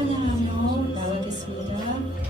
찬양하며 나가겠습니다.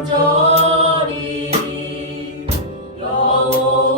간절히 영원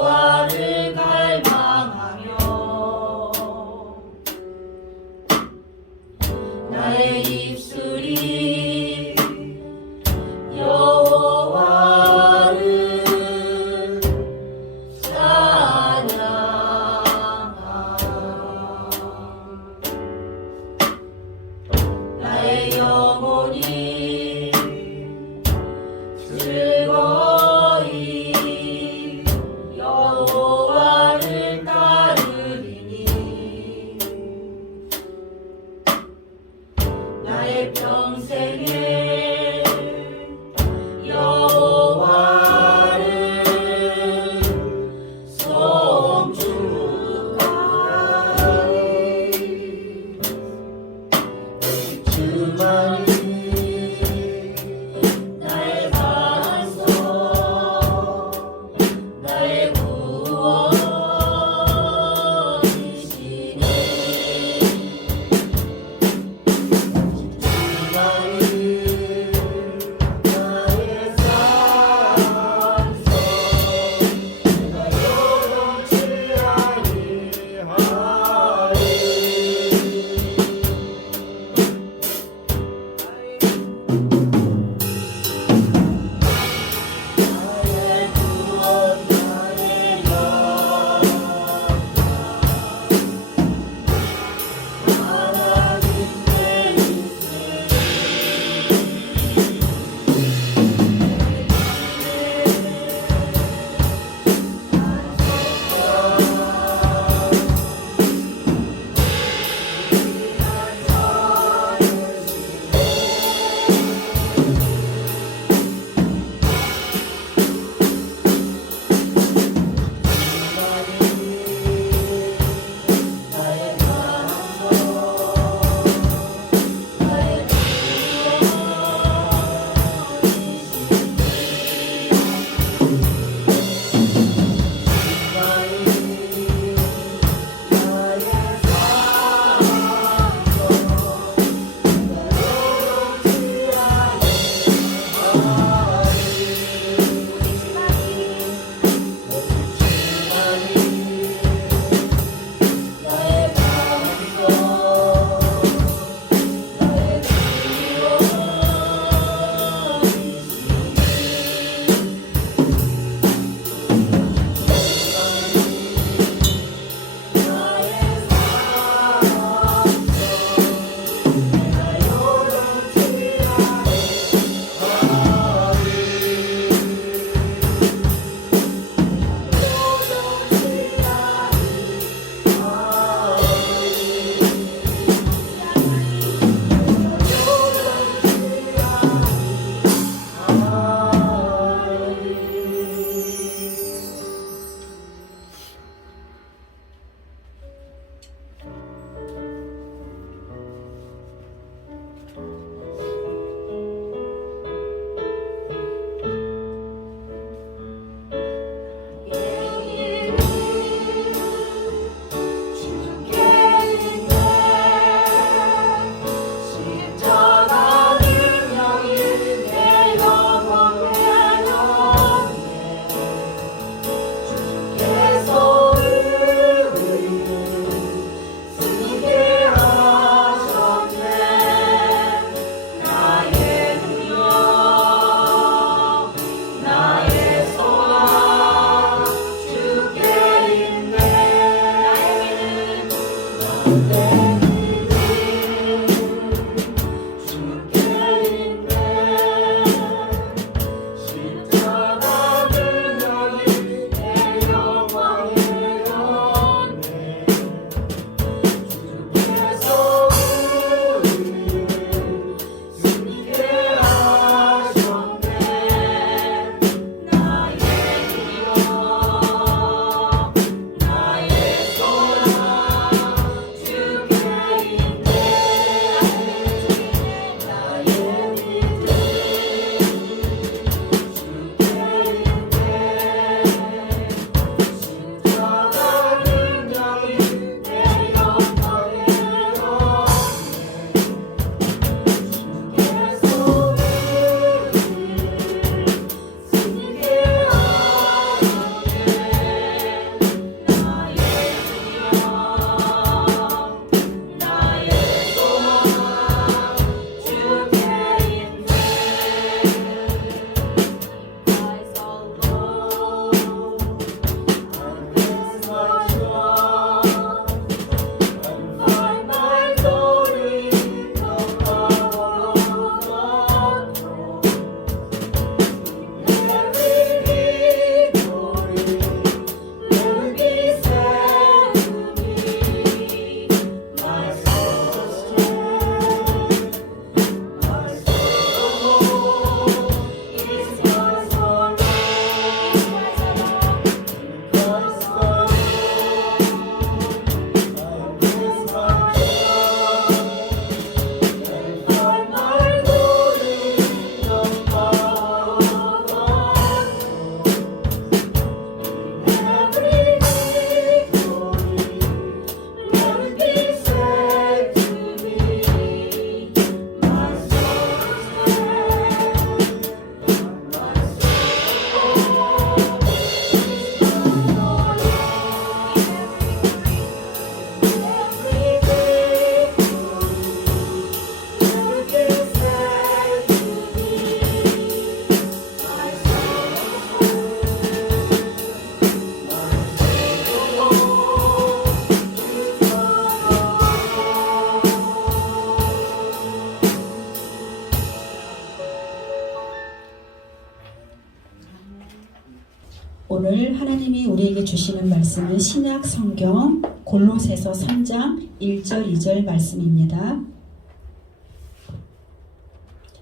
오늘 하나님이 우리에게 주시는 말씀은 신약 성경 골로새서 3장 1절 2절 말씀입니다.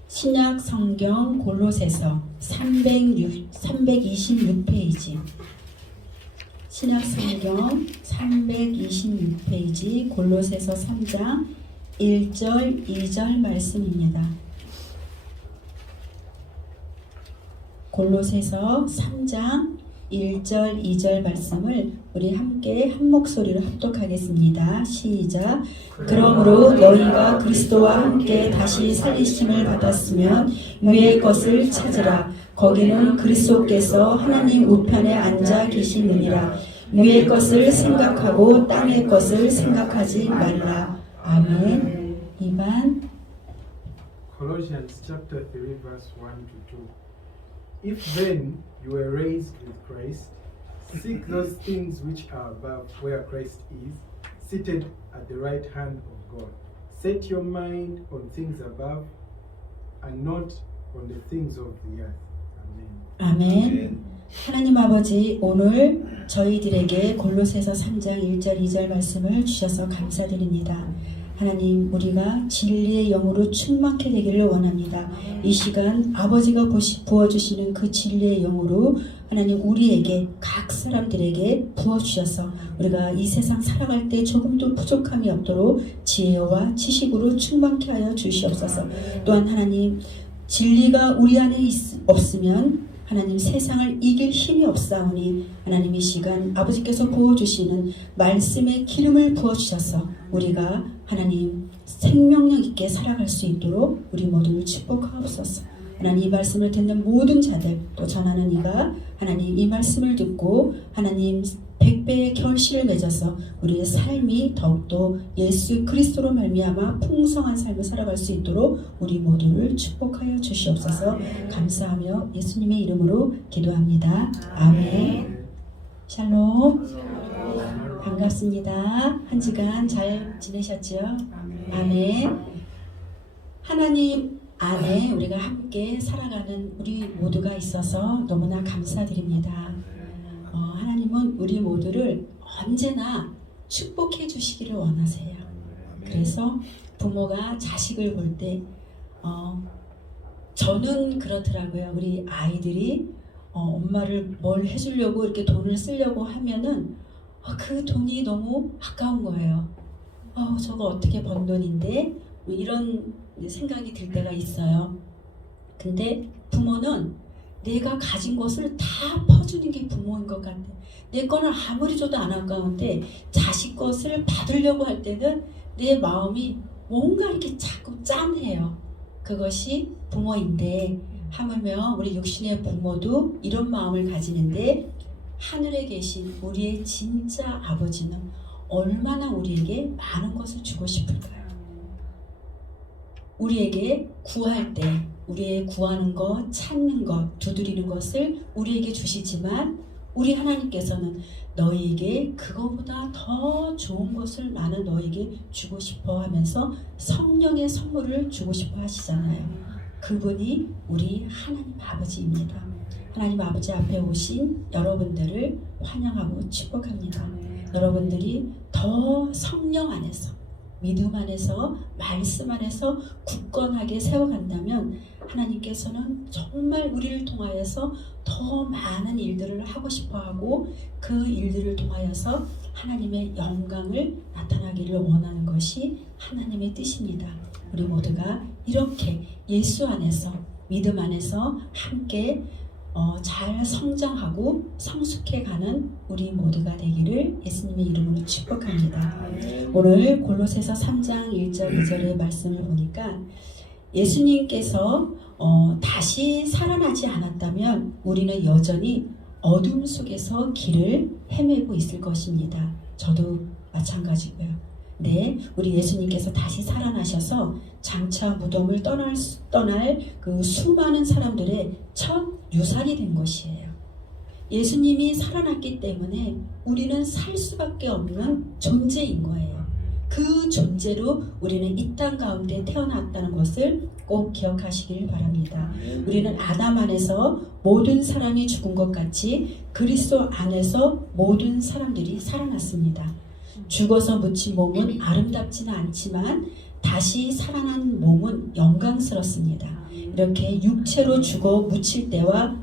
신약 성경 골로새서 326페이지 신약 성경 326페이지 골로새서 3장 1절 2절 말씀입니다. 골로새서 3장 1절 2절 말씀을 우리 함께 한 목소리로 합독하겠습니다. 시작. 그러므로 너희가 그리스도와 함께 다시 살리심을 받았으면 위의 것을 찾으라. 거기는 그리스도께서 하나님 우편에 앉아 계시느니라. 위의 것을 생각하고 땅의 것을 생각하지 말라. 아멘. 2반 Colossians chapter 3 verse 1 to 2. If then you were raised with Christ, seek those things which are above, where Christ is, seated at the right hand of God. Set your mind on things above and not on the things of the earth. Amen. 아멘. 하나님 아버지, 오늘 저희들에게 골로새서 3장 1절 2절 말씀을 주셔서 감사드립니다. 하나님, 우리가 진리의 영으로 충만케 되기를 원합니다. 이 시간 아버지가 부어주시는 그 진리의 영으로 하나님 우리에게, 각 사람들에게 부어주셔서 우리가 이 세상 살아갈 때 조금도 부족함이 없도록 지혜와 지식으로 충만케 하여 주시옵소서. 또한 하나님, 진리가 우리 안에 없으면 하나님 세상을 이길 힘이 없사오니 하나님 이 시간 아버지께서 부어주시는 말씀의 기름을 부어주셔서 우리가 하나님 생명력 있게 살아갈 수 있도록 우리 모두를 축복하옵소서. 하나님 이 말씀을 듣는 모든 자들, 또 전하는 이가 하나님 이 말씀을 듣고 하나님 100배의 결실을 맺어서 우리의 삶이 더욱더 예수 그리스도로 말미암아 풍성한 삶을 살아갈 수 있도록 우리 모두를 축복하여 주시옵소서. 감사하며 예수님의 이름으로 기도합니다. 아멘. 샬롬. 반갑습니다. 한 주간 잘 지내셨죠? 아멘. 하나님 안에 우리가 함께 살아가는 우리 모두가 있어서 너무나 감사드립니다. 하나님은 우리 모두를 언제나 축복해 주시기를 원하세요. 그래서 부모가 자식을 볼 때 저는 그렇더라고요. 우리 아이들이 엄마를 뭘 해주려고 이렇게 돈을 쓰려고 하면은 그 돈이 너무 아까운 거예요. 저거 어떻게 번 돈인데 뭐 이런 생각이 들 때가 있어요. 근데 부모는 내가 가진 것을 다 퍼주는 게 부모인 것 같아. 내 거는 아무리 줘도 안 아까운데 자식 것을 받으려고 할 때는 내 마음이 뭔가 이렇게 자꾸 짠해요. 그것이 부모인데 하물며 우리 육신의 부모도 이런 마음을 가지는데 하늘에 계신 우리의 진짜 아버지는 얼마나 우리에게 많은 것을 주고 싶을까요? 우리에게 구할 때 우리의 구하는 것, 찾는 것, 두드리는 것을 우리에게 주시지만 우리 하나님께서는 너희에게 그거보다 더 좋은 것을 나는 너희에게 주고 싶어 하면서 성령의 선물을 주고 싶어 하시잖아요. 그분이 우리 하나님 아버지입니다. 하나님 아버지 앞에 오신 여러분들을 환영하고 축복합니다. 여러분들이 더 성령 안에서, 믿음 안에서, 말씀 안에서 굳건하게 세워간다면 하나님께서는 정말 우리를 통하여서 더 많은 일들을 하고 싶어하고 그 일들을 통하여서 하나님의 영광을 나타나기를 원하는 것이 하나님의 뜻입니다. 우리 모두가 이렇게 예수 안에서, 믿음 안에서 함께 잘 성장하고 성숙해가는 우리 모두가 되기를 예수님의 이름으로 축복합니다. 오늘 골로새서 3장 1절 2절의 말씀을 보니까 예수님께서 다시 살아나지 않았다면 우리는 여전히 어둠 속에서 길을 헤매고 있을 것입니다. 저도 마찬가지고요. 네, 우리 예수님께서 다시 살아나셔서 장차 무덤을 떠날 그 수많은 사람들의 첫 유산이 된 것이에요. 예수님이 살아났기 때문에 우리는 살 수밖에 없는 존재인 거예요. 그 존재로 우리는 이 땅 가운데 태어났다는 것을 꼭 기억하시길 바랍니다. 우리는 아담 안에서 모든 사람이 죽은 것 같이 그리스도 안에서 모든 사람들이 살아났습니다. 죽어서 묻힌 몸은 아름답지는 않지만 다시 살아난 몸은 영광스럽습니다. 이렇게 육체로 죽어 묻힐 때와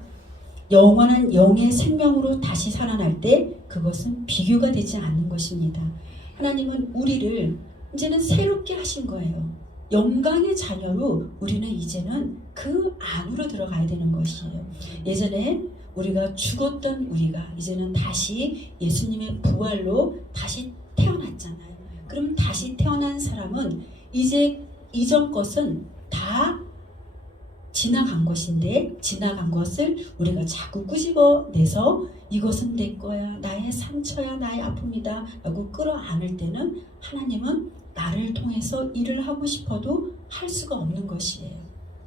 영원한 영의 생명으로 다시 살아날 때 그것은 비교가 되지 않는 것입니다. 하나님은 우리를 이제는 새롭게 하신 거예요. 영광의 자녀로 우리는 이제는 그 안으로 들어가야 되는 것이에요. 예전에 우리가 죽었던 우리가 이제는 다시 예수님의 부활로 다시 태어났잖아요. 그럼 다시 태어난 사람은 이제 이전 것은 다 지나간 것인데 지나간 것을 우리가 자꾸 끄집어내서 이것은 내 거야, 나의 상처야, 나의 아픔이다 라고 끌어안을 때는 하나님은 나를 통해서 일을 하고 싶어도 할 수가 없는 것이에요.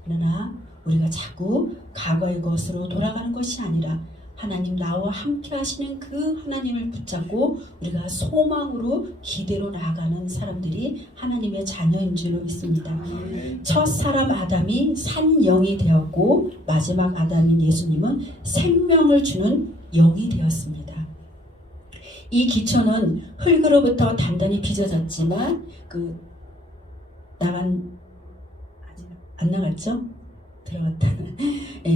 그러나 우리가 자꾸 과거의 것으로 돌아가는 것이 아니라 하나님 나와 함께 하시는 그 하나님을 붙잡고 우리가 소망으로 기대로 나아가는 사람들이 하나님의 자녀인 줄로 믿습니다. 첫 사람 아담이 산 영이 되었고 마지막 아담인 예수님은 생명을 주는 영이 되었습니다. 이 기초는 흙으로부터 단단히 빚어졌지만 아직 안 나갔죠? 들어갔다는.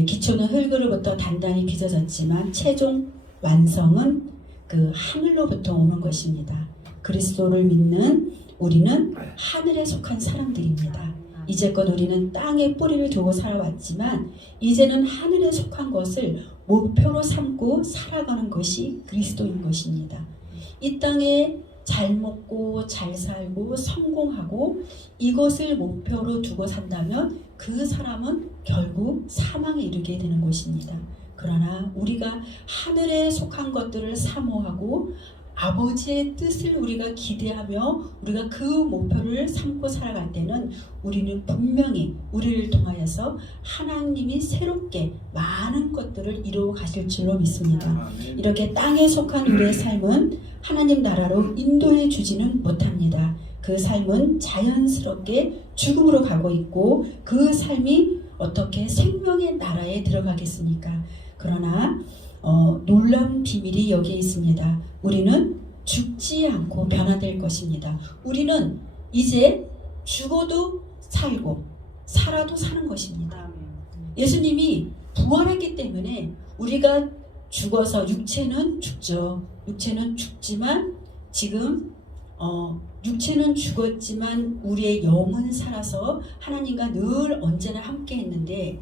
기초는 흙으로부터 단단히 빚어졌지만 최종 완성은 그 하늘로부터 오는 것입니다. 그리스도를 믿는 우리는 하늘에 속한 사람들입니다. 이제껏 우리는 땅에 뿌리를 두고 살아왔지만 이제는 하늘에 속한 것을 목표로 삼고 살아가는 것이 그리스도인 것입니다. 이 땅에 잘 먹고 잘 살고 성공하고 이것을 목표로 두고 산다면 그 사람은 결국 사망에 이르게 되는 것입니다. 그러나 우리가 하늘에 속한 것들을 사모하고 아버지의 뜻을 우리가 기대하며 우리가 그 목표를 삼고 살아갈 때는 우리는 분명히 우리를 통하여서 하나님이 새롭게 많은 것들을 이루어 가실 줄로 믿습니다. 이렇게 땅에 속한 우리의 삶은 하나님 나라로 인도해 주지는 못합니다. 그 삶은 자연스럽게 죽음으로 가고 있고 그 삶이 어떻게 생명의 나라에 들어가겠습니까? 그러나 놀라운 비밀이 여기에 있습니다. 우리는 죽지 않고 변화될 것입니다. 우리는 이제 죽어도 살고 살아도 사는 것입니다. 예수님이 부활했기 때문에 우리가 죽어서 육체는 죽죠. 육체는 죽지만 지금 육체는 죽었지만 우리의 영은 살아서 하나님과 늘 언제나 함께 했는데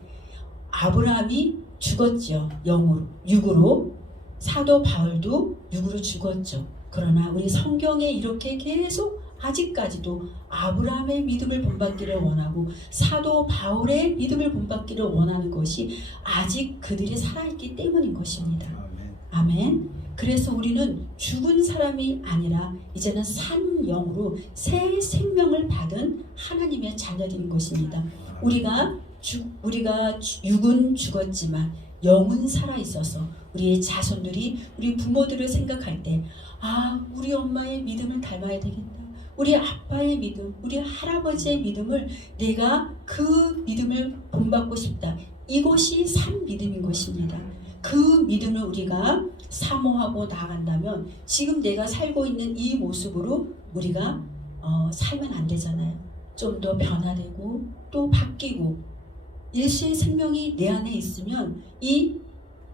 아브라함이 죽었죠. 영으로, 육으로. 사도 바울도 육으로 죽었죠. 그러나 우리 성경에 이렇게 계속 아직까지도 아브라함의 믿음을 본받기를 원하고 사도 바울의 믿음을 본받기를 원하는 것이 아직 그들이 살아있기 때문인 것입니다. 아멘. 그래서 우리는 죽은 사람이 아니라 이제는 산 영으로 새 생명을 받은 하나님의 자녀들인 것입니다. 우리가 육은 죽었지만 영은 살아있어서 우리의 자손들이 우리 부모들을 생각할 때 우리 엄마의 믿음을 닮아야 되겠다. 우리 아빠의 믿음, 우리 할아버지의 믿음을 내가 그 믿음을 본받고 싶다. 이것이 산 믿음인 것입니다. 그 믿음을 우리가 사모하고 나아간다면 지금 내가 살고 있는 이 모습으로 우리가 살면 안 되잖아요. 좀 더 변화되고 또 바뀌고 예수의 생명이 내 안에 있으면 이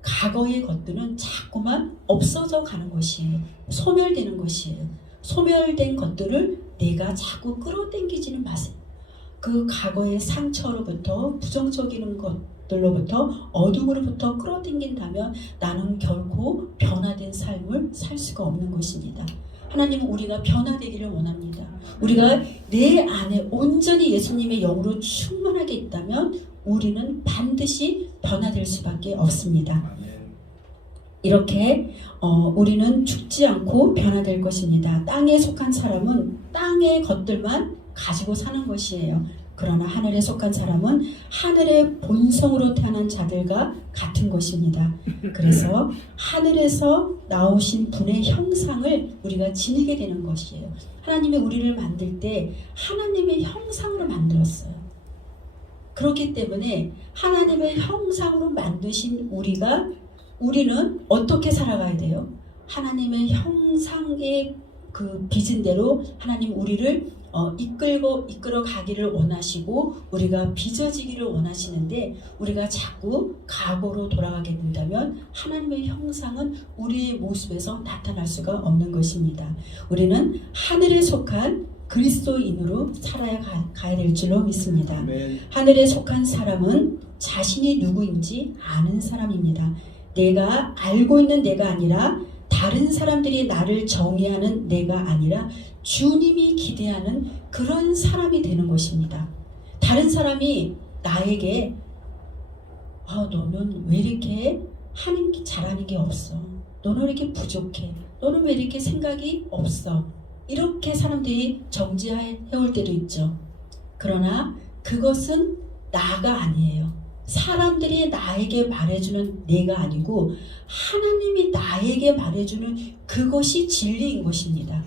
과거의 것들은 자꾸만 없어져 가는 것이에요. 소멸되는 것이에요. 소멸된 것들을 내가 자꾸 끌어당기지는 마세요. 그 과거의 상처로부터 부정적인 것들로부터 어둠으로부터 끌어당긴다면 나는 결코 변화된 삶을 살 수가 없는 것입니다. 하나님은 우리가 변화되기를 원합니다. 우리가 내 안에 온전히 예수님의 영으로 충만하게 있다면 우리는 반드시 변화될 수밖에 없습니다. 이렇게 우리는 죽지 않고 변화될 것입니다. 땅에 속한 사람은 땅의 것들만 가지고 사는 것이에요. 그러나 하늘에 속한 사람은 하늘의 본성으로 태어난 자들과 같은 것입니다. 그래서 하늘에서 나오신 분의 형상을 우리가 지니게 되는 것이에요. 하나님이 우리를 만들 때 하나님의 형상으로 만들었어요. 그렇기 때문에 하나님의 형상으로 만드신 우리는 어떻게 살아가야 돼요? 하나님의 형상의 그 빚은 대로 하나님 우리를 이끌어 가기를 원하시고 우리가 빚어지기를 원하시는데 우리가 자꾸 과거로 돌아가게 된다면 하나님의 형상은 우리의 모습에서 나타날 수가 없는 것입니다. 우리는 하늘에 속한 그리스도인으로 살아야 가야 될 줄로 믿습니다. 아멘. 하늘에 속한 사람은 자신이 누구인지 아는 사람입니다. 내가 알고 있는 내가 아니라 다른 사람들이 나를 정의하는 내가 아니라 주님이 기대하는 그런 사람이 되는 것입니다. 다른 사람이 나에게 너는 왜 이렇게 잘하는 게 없어? 너는 왜 이렇게 부족해? 너는 왜 이렇게 생각이 없어? 이렇게 사람들이 정죄해올 때도 있죠. 그러나 그것은 나가 아니에요. 사람들이 나에게 말해주는 내가 아니고 하나님이 나에게 말해주는 그것이 진리인 것입니다.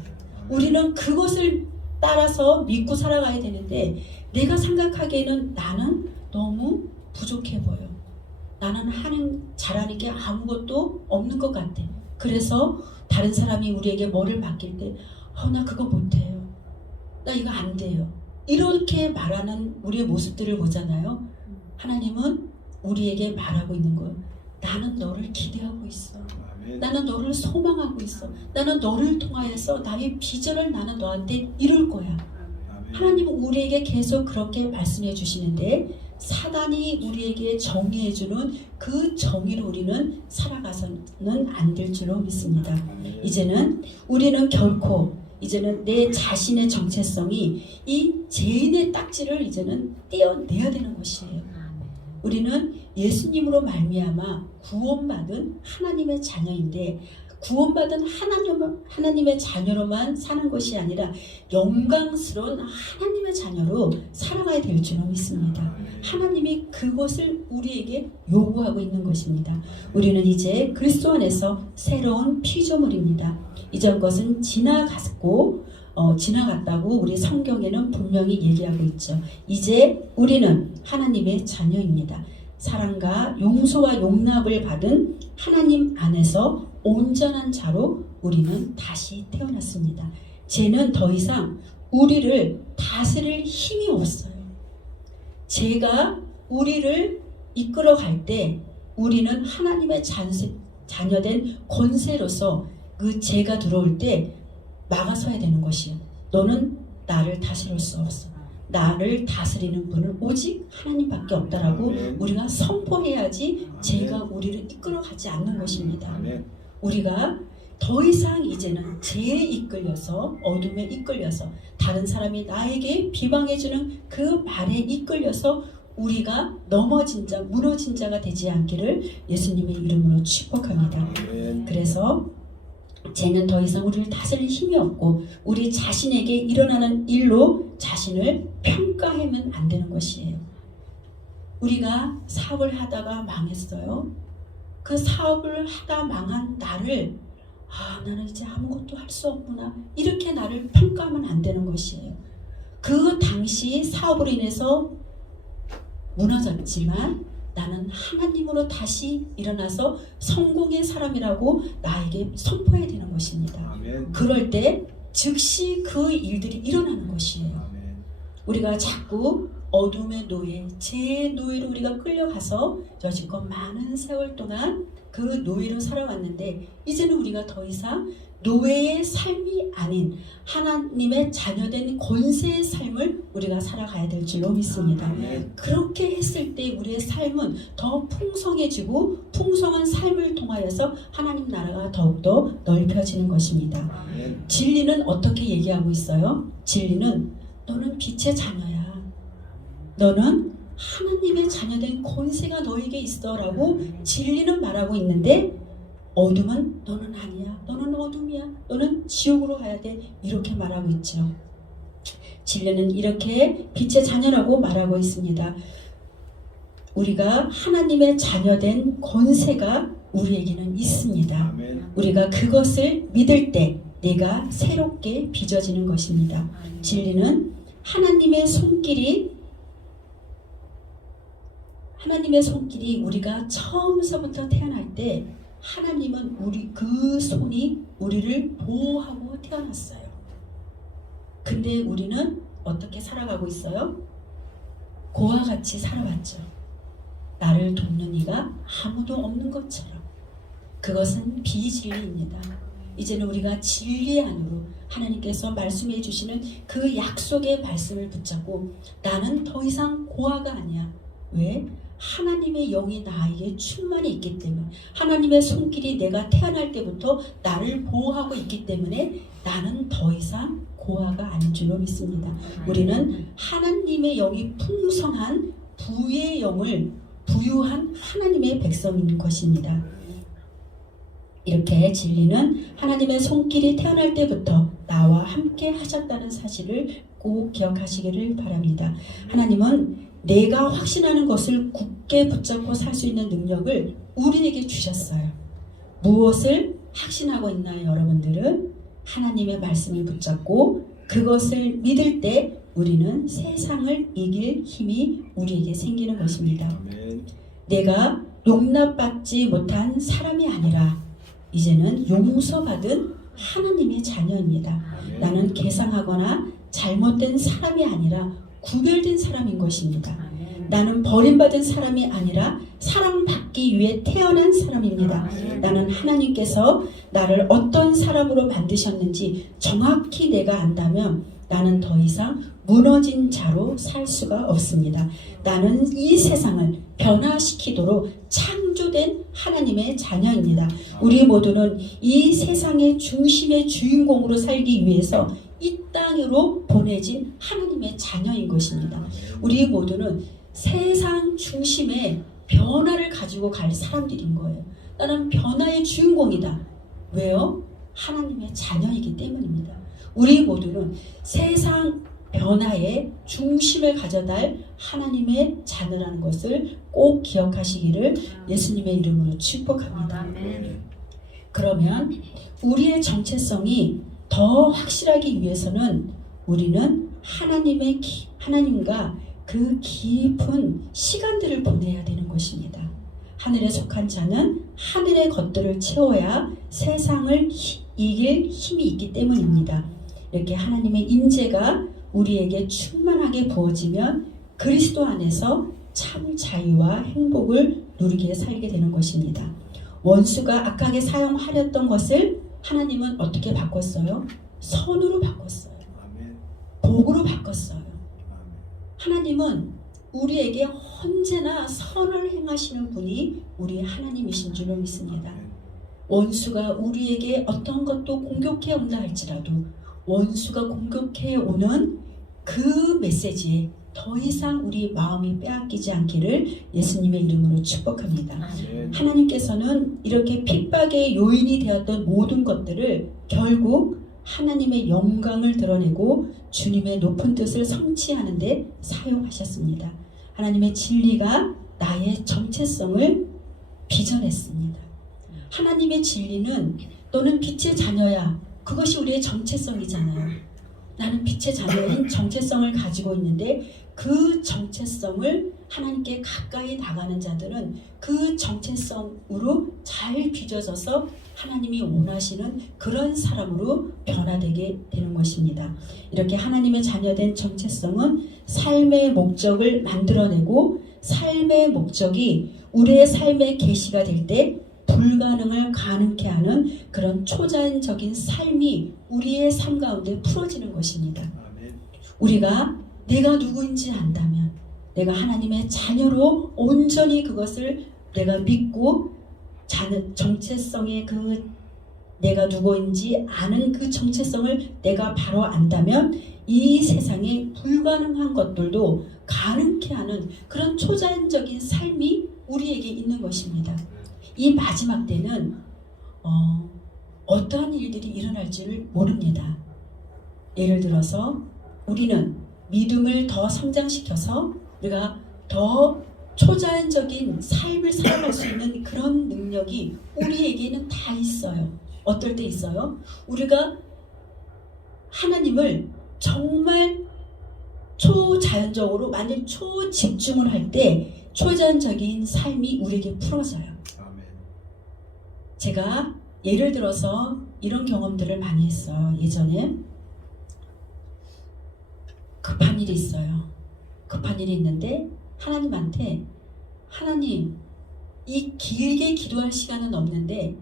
우리는 그것을 따라서 믿고 살아가야 되는데 내가 생각하기에는 나는 너무 부족해 보여. 나는 잘하는 게 아무것도 없는 것 같아. 그래서 다른 사람이 우리에게 뭐를 맡길 때 나 그거 못해요. 나 이거 안 돼요. 이렇게 말하는 우리의 모습들을 보잖아요. 하나님은 우리에게 말하고 있는 거예요. 나는 너를 기대하고 있어. 아멘. 나는 너를 소망하고 있어. 나는 너를 통하여서 나의 비전을 나는 너한테 이룰 거야. 아멘. 하나님은 우리에게 계속 그렇게 말씀해 주시는데 사단이 우리에게 정의해주는 그 정의로 우리는 살아가서는 안 될 줄로 믿습니다. 아멘. 이제는 우리는 결코 이제는 내 자신의 정체성이 이 죄인의 딱지를 이제는 떼어내야 되는 것이에요. 우리는 예수님으로 말미암아 구원받은 하나님의 자녀인데 구원받은 하나님의 자녀로만 사는 것이 아니라 영광스러운 하나님의 자녀로 살아가야 될 줄로 믿습니다. 하나님이 그것을 우리에게 요구하고 있는 것입니다. 우리는 이제 그리스도 안에서 새로운 피조물입니다. 이전 것은 지나갔다고 우리 성경에는 분명히 얘기하고 있죠. 이제 우리는 하나님의 자녀입니다. 사랑과 용서와 용납을 받은 하나님 안에서 온전한 자로 우리는 다시 태어났습니다. 죄는 더 이상 우리를 다스릴 힘이 없어요. 죄가 우리를 이끌어 갈 때 우리는 하나님의 자녀된 권세로서 그 죄가 들어올 때 막아서야 되는 것이요. 너는 나를 다스릴 수 없어. 나를 다스리는 분은 오직 하나님밖에 없다라고 아멘. 우리가 선포해야지 아멘. 죄가 우리를 이끌어가지 않는 것입니다. 아멘. 우리가 더 이상 이제는 죄에 이끌려서 어둠에 이끌려서 다른 사람이 나에게 비방해주는 그 말에 이끌려서 우리가 넘어진 자, 무너진 자가 되지 않기를 예수님의 이름으로 축복합니다. 아멘. 그래서 죄는 더 이상 우리를 다스릴 힘이 없고 우리 자신에게 일어나는 일로 자신을 평가하면 안 되는 것이에요. 우리가 사업을 하다가 망했어요. 그 사업을 하다 망한 나를 나는 이제 아무것도 할 수 없구나 이렇게 나를 평가하면 안 되는 것이에요. 그 당시 사업으로 인해서 무너졌지만 나는 하나님으로 다시 일어나서 성공의 사람이라고 나에게 선포해야 되는 것입니다. 아멘. 그럴 때 즉시 그 일들이 일어나는 것이에요. 아멘. 우리가 자꾸 어둠의 노예, 죄의 노예로 우리가 끌려가서 여지껏 많은 세월 동안 그 노예로 살아왔는데 이제는 우리가 더 이상 노예의 삶이 아닌 하나님의 자녀된 권세의 삶을 우리가 살아가야 될 줄로 믿습니다. 아멘. 그렇게 했을 때 우리의 삶은 더 풍성해지고 풍성한 삶을 통하여서 하나님 나라가 더욱더 넓혀지는 것입니다. 아멘. 진리는 어떻게 얘기하고 있어요? 진리는 너는 빛의 자녀야. 너는 하나님의 자녀된 권세가 너에게 있어 라고 진리는 말하고 있는데 어둠은 너는 아니야. 너는 어둠이야. 너는 지옥으로 가야 돼. 이렇게 말하고 있죠. 진리는 이렇게 빛의 자녀라고 말하고 있습니다. 우리가 하나님의 자녀된 권세가 우리에게는 있습니다. 아멘. 우리가 그것을 믿을 때 내가 새롭게 빚어지는 것입니다. 진리는 하나님의 손길이 우리가 처음서부터 태어날 때 하나님은 그 손이 우리를 보호하고 태어났어요. 근데 우리는 어떻게 살아가고 있어요? 고와 같이 살아왔죠. 나를 돕는 이가 아무도 없는 것처럼. 그것은 비진리입니다. 이제는 우리가 진리 안으로 하나님께서 말씀해 주시는 그 약속의 말씀을 붙잡고 나는 더 이상 고아가 아니야. 왜? 하나님의 영이 나에게 충만히 있기 때문에, 하나님의 손길이 내가 태어날 때부터 나를 보호하고 있기 때문에 나는 더 이상 고아가 아닌 줄로 믿습니다. 우리는 하나님의 영이 풍성한 부의 영을 부유한 하나님의 백성인 것입니다. 이렇게 진리는 하나님의 손길이 태어날 때부터 나와 함께 하셨다는 사실을 꼭 기억하시기를 바랍니다. 하나님은 내가 확신하는 것을 굳게 붙잡고 살 수 있는 능력을 우리에게 주셨어요. 무엇을 확신하고 있나요, 여러분들은? 하나님의 말씀을 붙잡고 그것을 믿을 때 우리는 세상을 이길 힘이 우리에게 생기는 것입니다. 아멘. 내가 용납받지 못한 사람이 아니라 이제는 용서받은 하나님의 자녀입니다. 나는 개상하거나 잘못된 사람이 아니라 구별된 사람인 것입니다. 나는 버림받은 사람이 아니라 사랑받기 위해 태어난 사람입니다. 나는 하나님께서 나를 어떤 사람으로 만드셨는지 정확히 내가 안다면 나는 더 이상 무너진 자로 살 수가 없습니다. 나는 이 세상을 변화시키도록 창조된 하나님의 자녀입니다. 우리 모두는 이 세상의 중심의 주인공으로 살기 위해서 이 땅으로 보내진 하나님의 자녀인 것입니다. 우리 모두는 세상 중심의 변화를 가지고 갈 사람들인 거예요. 나는 변화의 주인공이다. 왜요? 하나님의 자녀이기 때문입니다. 우리 모두는 세상 변화의 중심을 가져달 하나님의 자녀라는 것을 꼭 기억하시기를 예수님의 이름으로 축복합니다. 그러면 우리의 정체성이 더 확실하기 위해서는 우리는 하나님과 그 깊은 시간들을 보내야 되는 것입니다. 하늘에 속한 자는 하늘의 것들을 채워야 세상을 이길 힘이 있기 때문입니다. 이렇게 하나님의 임재가 우리에게 충만하게 부어지면 그리스도 안에서 참 자유와 행복을 누리게 살게 되는 것입니다. 원수가 악하게 사용하려던 것을 하나님은 어떻게 바꿨어요? 선으로 바꿨어요. 복으로 바꿨어요. 하나님은 우리에게 언제나 선을 행하시는 분이 우리 하나님이신 줄로 믿습니다. 원수가 우리에게 어떤 것도 공격해 온다 할지라도 원수가 공격해 오는 그 메시지에 더 이상 우리 마음이 빼앗기지 않기를 예수님의 이름으로 축복합니다. 하나님께서는 이렇게 핍박의 요인이 되었던 모든 것들을 결국 하나님의 영광을 드러내고 주님의 높은 뜻을 성취하는 데 사용하셨습니다. 하나님의 진리가 나의 정체성을 빚어냈습니다. 하나님의 진리는 너는 빛의 자녀야. 그것이 우리의 정체성이잖아요. 나는 빛의 자녀인 정체성을 가지고 있는데 그 정체성을 하나님께 가까이 나가는 자들은 그 정체성으로 잘 빚어져서 하나님이 원하시는 그런 사람으로 변화되게 되는 것입니다. 이렇게 하나님의 자녀된 정체성은 삶의 목적을 만들어내고 삶의 목적이 우리의 삶의 계시가 될 때 불가능을 가능케 하는 그런 초자연적인 삶이 우리의 삶 가운데 풀어지는 것입니다. 우리가 내가 누구인지 안다면 내가 하나님의 자녀로 온전히 그것을 내가 믿고 정체성의 그 내가 누구인지 아는 그 정체성을 내가 바로 안다면 이 세상에 불가능한 것들도 가능케 하는 그런 초자연적인 삶이 우리에게 있는 것입니다. 이 마지막 때는 어떠한 일들이 일어날지를 모릅니다. 예를 들어서 우리는 믿음을 더 성장시켜서 우리가 더 초자연적인 삶을 살아갈 수 있는 그런 능력이 우리에게는 다 있어요. 어떨 때 있어요? 우리가 하나님을 정말 초자연적으로 완전 초집중을 할 때 초자연적인 삶이 우리에게 풀어져요. 아멘. 제가 예를 들어서 이런 경험들을 많이 했어. 예전에 급한 일이 있어요. 급한 일이 있는데 하나님한테 하나님 이 길게 기도할 시간은 없는데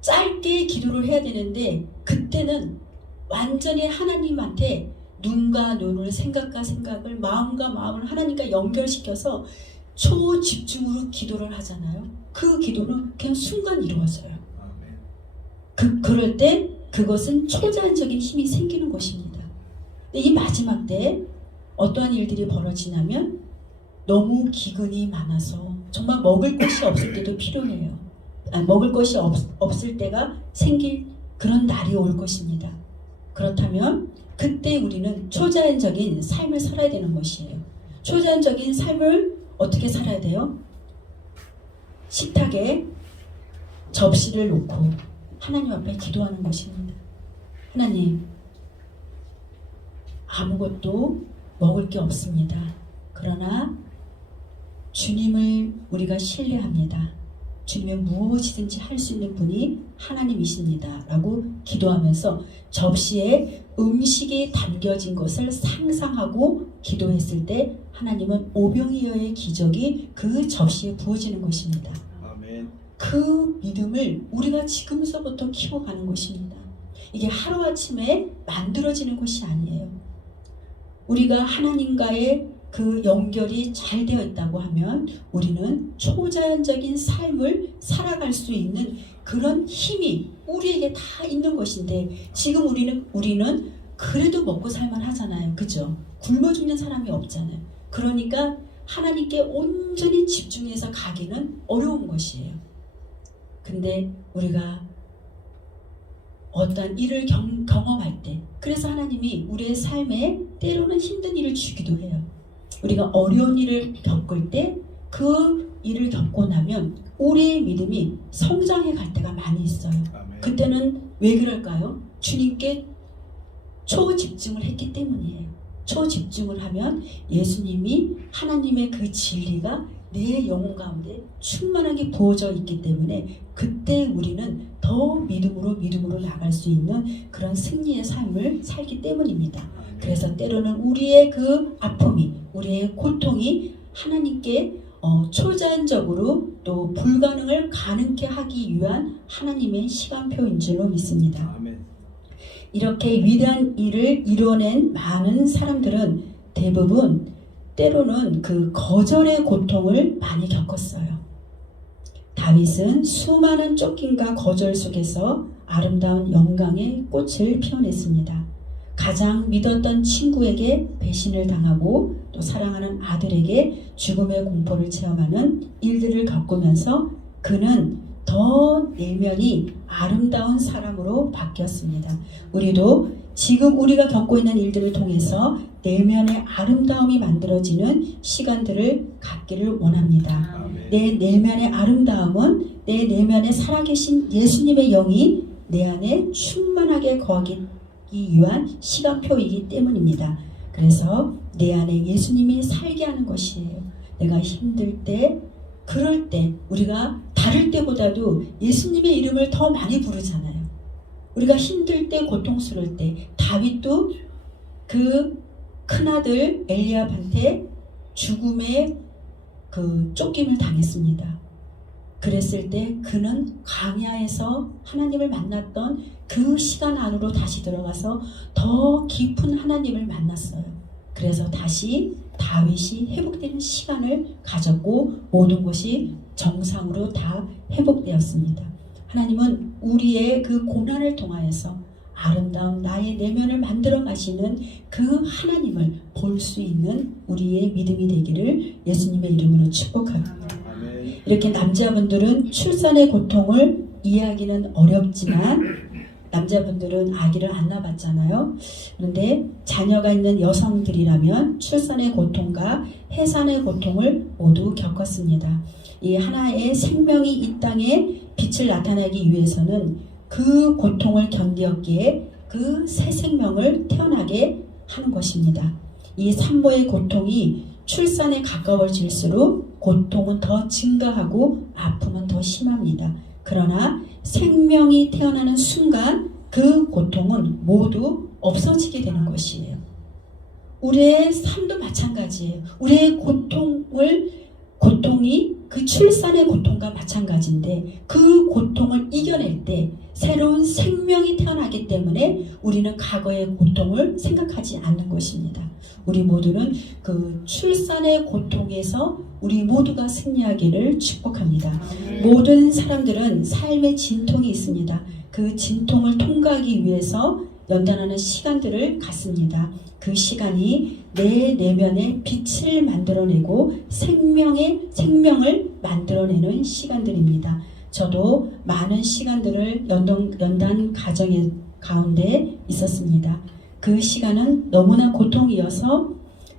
짧게 기도를 해야 되는데 그때는 완전히 하나님한테 눈과 눈을 생각과 생각을 마음과 마음을 하나님과 연결시켜서 초집중으로 기도를 하잖아요. 그 기도는 그냥 순간 이루어져요. 아멘. 그럴 때 그것은 초자연적인 힘이 생기는 것입니다. 근데 이 마지막 때 어떠한 일들이 벌어지냐면 너무 기근이 많아서 정말 먹을 것이 없을 때도 필요해요. 먹을 것이 없을 때가 생길 그런 날이 올 것입니다. 그렇다면 그때 우리는 초자연적인 삶을 살아야 되는 것이에요. 초자연적인 삶을 어떻게 살아야 돼요? 식탁에 접시를 놓고 하나님 앞에 기도하는 것입니다. 하나님, 아무것도 먹을 게 없습니다. 그러나 주님을 우리가 신뢰합니다. 주님은 무엇이든지 할 수 있는 분이 하나님이십니다. 라고 기도하면서 접시에 음식이 담겨진 것을 상상하고 기도했을 때 하나님은 오병이어의 기적이 그 접시에 부어지는 것입니다. 아멘. 그 믿음을 우리가 지금서부터 키워가는 것입니다. 이게 하루아침에 만들어지는 것이 아니에요. 우리가 하나님과의 그 연결이 잘 되어 있다고 하면 우리는 초자연적인 삶을 살아갈 수 있는 그런 힘이 우리에게 다 있는 것인데 지금 우리는 그래도 먹고 살만 하잖아요. 그죠? 굶어 죽는 사람이 없잖아요. 그러니까 하나님께 온전히 집중해서 가기는 어려운 것이에요. 근데 우리가 어떤 일을 경험할 때 그래서 하나님이 우리의 삶에 때로는 힘든 일을 주기도 해요. 우리가 어려운 일을 겪을 때 그 일을 겪고 나면 우리의 믿음이 성장해 갈 때가 많이 있어요. 아멘. 그때는 왜 그럴까요? 주님께 초집중을 했기 때문이에요. 초집중을 하면 예수님이 하나님의 그 진리가 내 영혼 가운데 충만하게 부어져 있기 때문에 그때 우리는 더 믿음으로 나갈 수 있는 그런 승리의 삶을 살기 때문입니다. 그래서 때로는 우리의 그 아픔이 우리의 고통이 하나님께 초자연적으로 또 불가능을 가능케 하기 위한 하나님의 시간표인 줄로 믿습니다. 아멘. 이렇게 위대한 일을 이뤄낸 많은 사람들은 대부분 때로는 그 거절의 고통을 많이 겪었어요. 다윗은 수많은 쫓김과 거절 속에서 아름다운 영광의 꽃을 피워냈습니다. 가장 믿었던 친구에게 배신을 당하고 또 사랑하는 아들에게 죽음의 공포를 체험하는 일들을 겪으면서 그는 더 내면이 아름다운 사람으로 바뀌었습니다. 우리도 지금 우리가 겪고 있는 일들을 통해서 내면의 아름다움이 만들어지는 시간들을 갖기를 원합니다. 아멘. 내 내면의 아름다움은 내 내면에 살아계신 예수님의 영이 내 안에 충만하게 거하기 위한 시간표이기 때문입니다. 그래서 내 안에 예수님이 살게 하는 것이에요. 내가 힘들 때, 그럴 때 우리가 다를 때보다도 예수님의 이름을 더 많이 부르잖아요. 우리가 힘들 때, 고통스러울 때 다윗도 그 큰아들 엘리압한테 죽음의 그 쫓김을 당했습니다. 그랬을 때 그는 광야에서 하나님을 만났던 그 시간 안으로 다시 들어가서 더 깊은 하나님을 만났어요. 그래서 다시 다윗이 회복되는 시간을 가졌고 모든 것이 정상으로 다 회복되었습니다. 하나님은 우리의 그 고난을 통하여서 아름다운 나의 내면을 만들어 가시는 그 하나님을 볼 수 있는 우리의 믿음이 되기를 예수님의 이름으로 축복합니다. 아멘. 이렇게 남자분들은 출산의 고통을 이해하기는 어렵지만 남자분들은 아기를 안 낳았잖아요. 그런데 자녀가 있는 여성들이라면 출산의 고통과 해산의 고통을 모두 겪었습니다. 이 하나의 생명이 이 땅에 빛을 나타내기 위해서는 그 고통을 견디었기에 그 새 생명을 태어나게 하는 것입니다. 이 산모의 고통이 출산에 가까워질수록 고통은 더 증가하고 아픔은 더 심합니다. 그러나 생명이 태어나는 순간 그 고통은 모두 없어지게 되는 것이에요. 우리의 삶도 마찬가지예요. 우리의 고통이 그 출산의 고통과 마찬가지인데 그 고통을 이겨낼 때 새로운 생명이 태어나기 때문에 우리는 과거의 고통을 생각하지 않는 것입니다. 우리 모두는 그 출산의 고통에서 우리 모두가 승리하기를 축복합니다. 모든 사람들은 삶의 진통이 있습니다. 그 진통을 통과하기 위해서 연단하는 시간들을 갖습니다. 그 시간이 내 내면에 빛을 만들어내고 생명을 만들어내는 시간들입니다. 저도 많은 시간들을 연단 가정의 가운데 있었습니다. 그 시간은 너무나 고통이어서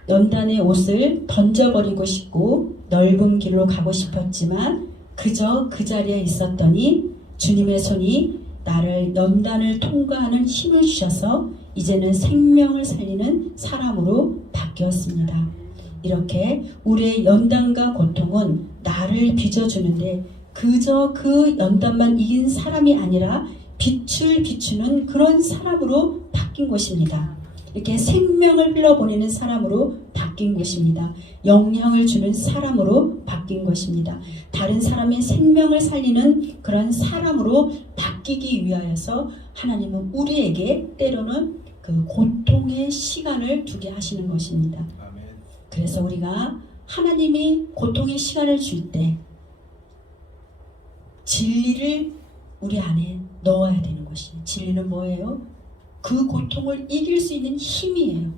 연단의 옷을 던져버리고 싶고 넓은 길로 가고 싶었지만 그저 그 자리에 있었더니 주님의 손이 나를 연단을 통과하는 힘을 주셔서 이제는 생명을 살리는 사람으로 바뀌었습니다. 이렇게 우리의 연단과 고통은 나를 빚어주는데 그저 그 연단만 이긴 사람이 아니라 빛을 비추는 그런 사람으로 바뀐 것입니다. 이렇게 생명을 흘러보내는 사람으로 바뀐 것입니다. 영향을 주는 사람으로 바뀐 것입니다. 다른 사람의 생명을 살리는 그런 사람으로 바뀌기 위하여서 하나님은 우리에게 때로는 그 고통의 시간을 두게 하시는 것입니다. 아멘. 그래서 우리가 하나님이 고통의 시간을 줄 때 진리를 우리 안에 넣어야 되는 것이에요. 진리는 뭐예요? 그 고통을 이길 수 있는 힘이에요.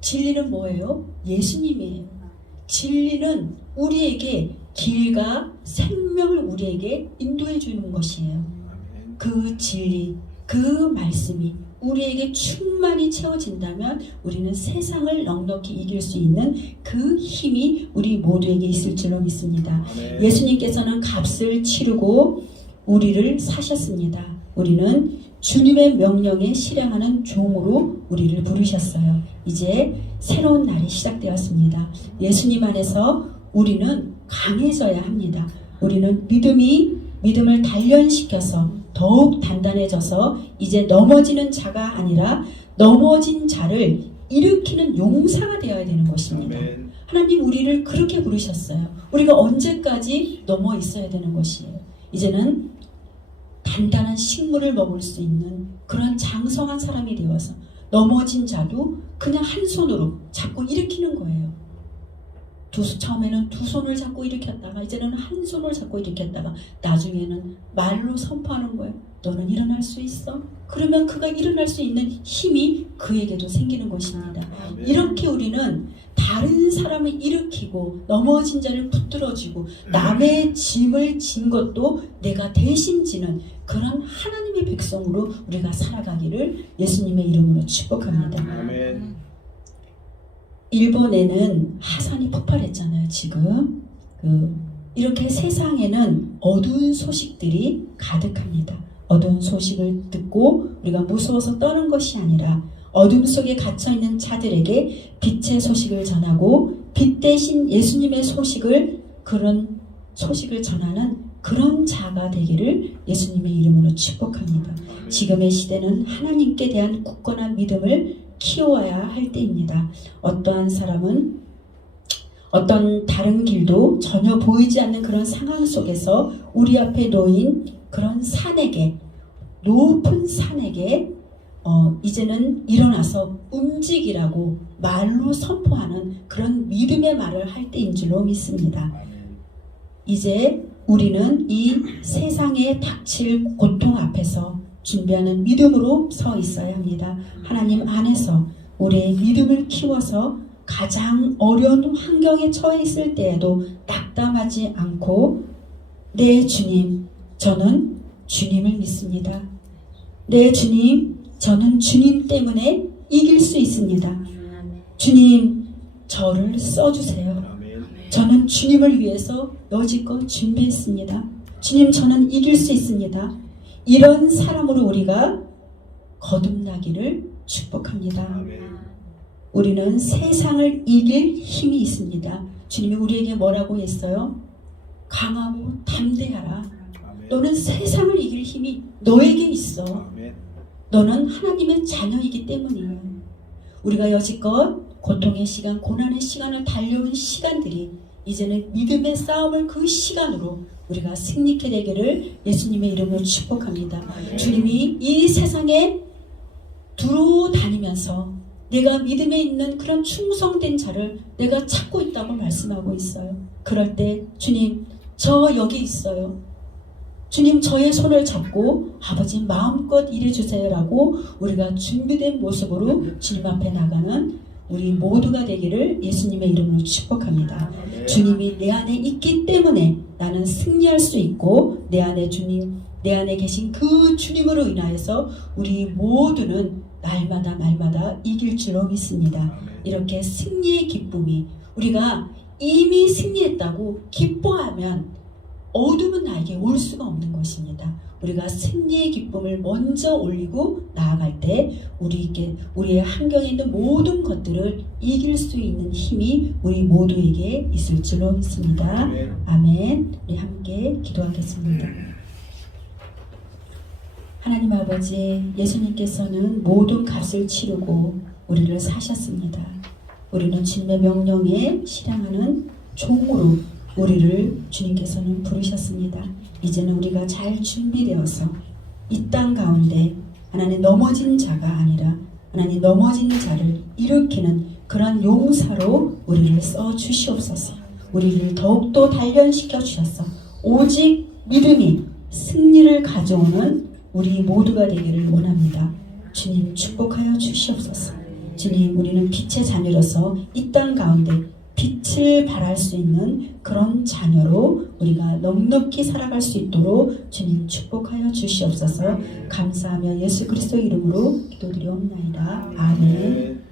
진리는 뭐예요? 예수님이에요. 진리는 우리에게 길과 생명을 우리에게 인도해 주는 것이에요. 아멘. 그 진리, 그 말씀이 우리에게 충만히 채워진다면 우리는 세상을 넉넉히 이길 수 있는 그 힘이 우리 모두에게 있을 줄로 믿습니다. 아멘. 예수님께서는 값을 치르고 우리를 사셨습니다. 우리는 주님의 명령에 실행하는 종으로 우리를 부르셨어요. 이제 새로운 날이 시작되었습니다. 예수님 안에서 우리는 강해져야 합니다. 우리는 믿음을 단련시켜서 더욱 단단해져서 이제 넘어지는 자가 아니라 넘어진 자를 일으키는 용사가 되어야 되는 것입니다. 아멘. 하나님 우리를 그렇게 부르셨어요. 우리가 언제까지 넘어 있어야 되는 것이에요. 이제는 단단한 식물을 먹을 수 있는 그런 장성한 사람이 되어서 넘어진 자도 그냥 한 손으로 잡고 일으키는 거예요. 처음에는 두 손을 잡고 일으켰다가 이제는 한 손을 잡고 일으켰다가 나중에는 말로 선포하는 거예요. 너는 일어날 수 있어? 그러면 그가 일어날 수 있는 힘이 그에게도 생기는 것입니다. 아멘. 이렇게 우리는 다른 사람을 일으키고 넘어진 자를 붙들어주고 남의 짐을 진 것도 내가 대신 지는 그런 하나님의 백성으로 우리가 살아가기를 예수님의 이름으로 축복합니다. 아멘. 일본에는 화산이 폭발했잖아요. 지금 이렇게 세상에는 어두운 소식들이 가득합니다. 어두운 소식을 듣고 우리가 무서워서 떠는 것이 아니라 어둠 속에 갇혀있는 자들에게 빛의 소식을 전하고 빛 대신 예수님의 그런 소식을 전하는 그런 자가 되기를 예수님의 이름으로 축복합니다. 지금의 시대는 하나님께 대한 굳건한 믿음을 키워야 할 때입니다. 어떠한 사람은 어떤 다른 길도 전혀 보이지 않는 그런 상황 속에서 우리 앞에 놓인 그런 높은 산에게 이제는 일어나서 움직이라고 말로 선포하는 그런 믿음의 말을 할 때인 줄로 믿습니다. 이제 우리는 이 세상에 닥칠 고통 앞에서 준비하는 믿음으로 서 있어야 합니다. 하나님 안에서 우리의 믿음을 키워서 가장 어려운 환경에 처해 있을 때에도 낙담하지 않고 네 주님, 저는 주님을 믿습니다. 네, 주님, 저는 주님 때문에 이길 수 있습니다. 주님, 저를 써주세요. 아멘. 저는 주님을 위해서 여지껏 준비했습니다. 주님, 저는 이길 수 있습니다. 이런 사람으로 우리가 거듭나기를 축복합니다. 아멘. 우리는 세상을 이길 힘이 있습니다. 주님이 우리에게 뭐라고 했어요? 강하고 담대하라. 아멘. 너는 세상을 이길 힘이 너에게 있어. 아멘. 너는 하나님의 자녀이기 때문이에요. 우리가 여지껏 고통의 시간, 고난의 시간을 달려온 시간들이 이제는 믿음의 싸움을 그 시간으로 우리가 승리케 되기를 예수님의 이름으로 축복합니다. 주님이 이 세상에 두루 다니면서 내가 믿음에 있는 그런 충성된 자를 내가 찾고 있다고 말씀하고 있어요. 그럴 때 주님, 저 여기 있어요. 주님, 저의 손을 잡고 아버지 마음껏 일해주세요라고 우리가 준비된 모습으로 주님 앞에 나가는 우리 모두가 되기를 예수님의 이름으로 축복합니다. 주님이 내 안에 있기 때문에 나는 승리할 수 있고 내 안에 주님, 내 안에 계신 그 주님으로 인하여서 우리 모두는 날마다 이길 줄로 믿습니다. 이렇게 승리의 기쁨이 우리가 이미 승리했다고 기뻐하면 어둠은 나에게 올 수가 없는 것입니다. 우리가 승리의 기쁨을 먼저 올리고 나아갈 때 우리의 환경에 있는 모든 것들을 이길 수 있는 힘이 우리 모두에게 있을 줄로 믿습니다. 아멘. 우리 함께 기도하겠습니다. 하나님 아버지, 예수님께서는 모든 값을 치르고 우리를 사셨습니다. 우리는 주님의 명령에 실행하는 종으로 우리를 주님께서는 부르셨습니다. 이제는 우리가 잘 준비되어서 이 땅 가운데 하나님 넘어진 자가 아니라 하나님 넘어진 자를 일으키는 그런 용사로 우리를 써주시옵소서. 우리를 더욱더 단련시켜 주셔서 오직 믿음이 승리를 가져오는 우리 모두가 되기를 원합니다. 주님, 축복하여 주시옵소서. 주님, 우리는 빛의 자녀로서 이 땅 가운데 빛을 발할 수 있는 그런 자녀로 우리가 넉넉히 살아갈 수 있도록 주님 축복하여 주시옵소서. 감사하며 예수 그리스도 이름으로 기도드리옵나이다. 아멘.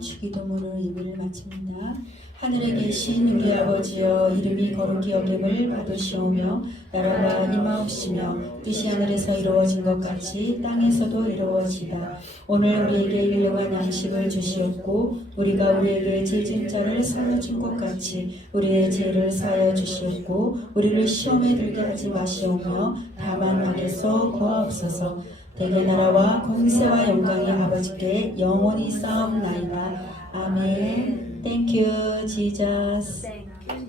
주기도문을 예배를 마칩니다. 하늘에 계신 우리 아버지여, 이름이 거룩히 여김을 받으시오며 나라가 임하옵시며 뜻이 하늘에서 이루어진 것 같이 땅에서도 이루어지다. 오늘 우리에게 일용할 양식을 주시옵고 우리가 우리에게 죄진 자를 사하여 준 것 같이 우리의 죄를 사하여 주시옵고 우리를 시험에 들게 하지 마시오며 다만 악에서 구하옵소서. 대개 나라와 권세와 영광이 아버지께 영원히 싸움나이다. 아멘. Thank you, Jesus.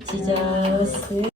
Jesus.